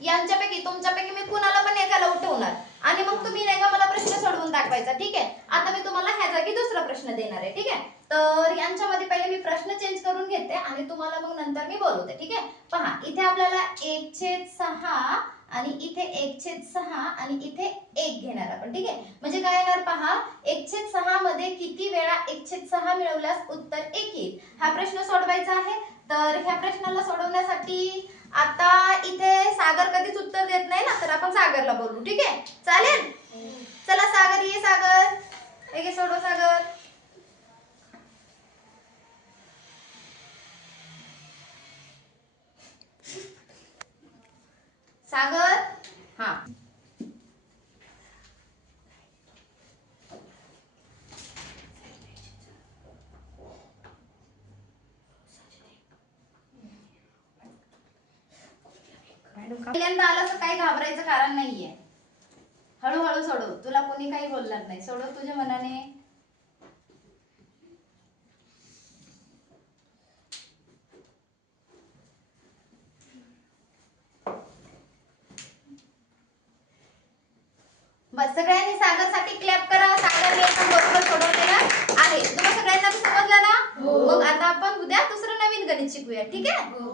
यांच्यापैकी तुमच्यापैकी मी कुणाला पण एकाला उठवणार आणि मग तुम्ही नाही का मला प्रश्न सोडवून दाखवायचा, ठीक आहे? आता मी तुम्हाला ह्या जागी दुसरा प्रश्न देणार आहे, ठीक आहे? तर यांच्यामध्ये पहिले मी प्रश्न चेंज करून घेते आणि तुम्हाला मग नंतर मी बोलवते, ठीक आहे? पहा, इथे आपल्याला 1/6 आणि इथे 1/6 आणि इथे 1 घेणार आपण, ठीक आहे? म्हणजे काय येणार पहा, 1/6 मध्ये किती वेळा 1/6 मिळवल्यास उत्तर 1 येईल, हा प्रश्न सोडवायचा आहे. तर ह्या प्रश्नाला सोडवण्यासाठी आता इथे सागर कधीच उत्तर देत नाही ना, तर आपण सागरला बोलू, ठीक आहे? चालेल? चला सागर, ये सागर, हे सोडव सागर. सागर, हा. पहिल्यांदा आलं तर काही घाबरायचं कारण नाहीये, हळूहळू सोडव, तुला कोणी काही बोलणार नाही, सोडव तुझ्या मनाने. बस, सगळ्यांनी सागरसाठी क्लॅप करा. सागरने एकदम बरोबर सोडवलेलं आहे. तुम्हाला सगळ्यांना समजलं ना? मग आता आपण उद्या दुसरं नवीन गणित शिकूया, ठीक आहे?